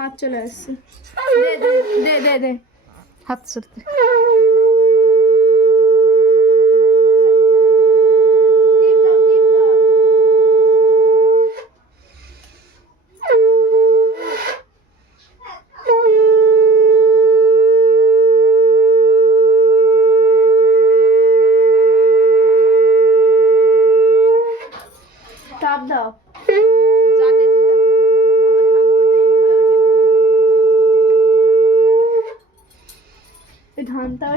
হাত চলে আসছে। দে দে দে দে হাত সরতে। তাপ দাও জানে দিদা এই ধানটা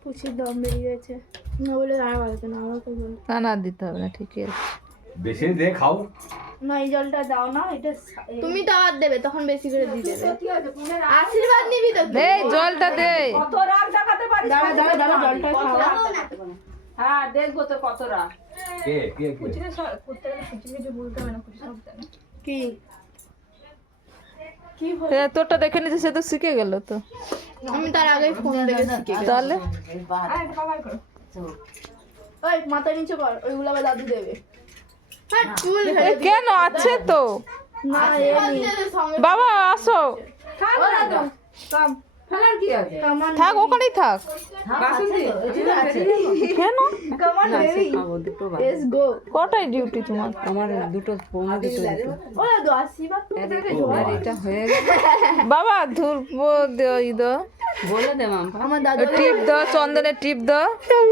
পুচির দম বেরিয়ে গেছে না বলে আর বলতো না আমাকে বল না না দিতে হবে না ঠিকই আছে বেশি দে খাও না এই জলটা দাও না এটা তুমি তো আর দেবে তখন বেশি করে দিয়ে দেবে আশীর্বাদ নিবি তো দে জলটা দে কত রাগ দেখাতে পারিস দাঁড়া দাঁড়া দাঁড়া জলটা খাও হ্যাঁ দেখবো তো কত রাগ কে কে কে কি কি এ, তোরটা দেখে নিতে সে তো শিখে গেল তো আমি তার আগে ফোন দেখে শিখে গেছি। তাহলে ওই মাথা নিচে কর ওইগুলো আবার দাদু দেবে হ্যাঁ চুল এ, কেন আছে তো না এ বাবা আসো কাম ফেলার কি আছে কামান থাক ওখানেই থাক বাসন দিয়ে কেন কামান দেরি লেটস গো কটাই ডিউটি তোমার আমার দুটো পৌনে দুটো ও দাদু আশীর্বাদ তুমি দেখে আর এটা হয়ে গেল বাবা ধূপ দাও বলে দে মাম আমার দাদু টিপ দাও চন্দনের টিপ দাও দাও,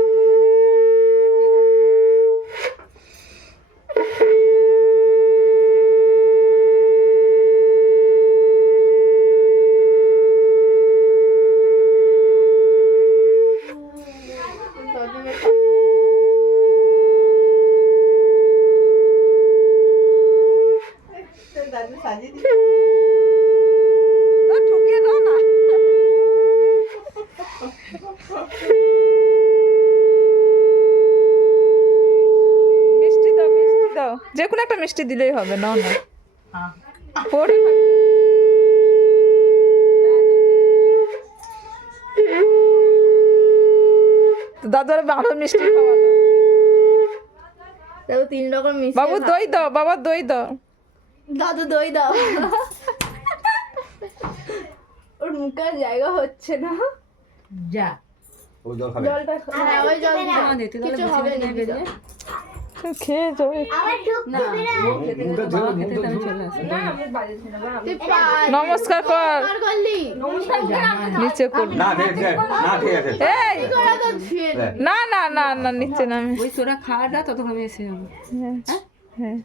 ঠুকিয়ে দাও না মিষ্টি দাও যে কোনো একটা মিষ্টি দিলেই হবে নাও না পরে খাবি তো দাদু আর আরো মিষ্টি খাওয়ালো দাদু 3 রকম মিষ্টি বাবু দই দাও বাবা দই দাও দাদু দই দাও ওর মুখের জায়গা হচ্ছে না যা ও জল খাবে জলটা হ্যাঁ ওই জল কিছু হবে না খেয়ে যাবে না ও খেতে মুখটা যেতে বাবা ধুয়ে, খেতে মুখটা আমি ধুয়ে। চলে আসি না আমি বাড়ি ছিল না তুই পার নমস্কার কর করলি নিচে কর না ঠিক আছে না ঠিক আছে এই তোরা তো ছুঁয়ে না না না না নিচে নামে ওই তোরা খাওয়া যা ততক্ষণ আমি এসে যাবো হ্যাঁ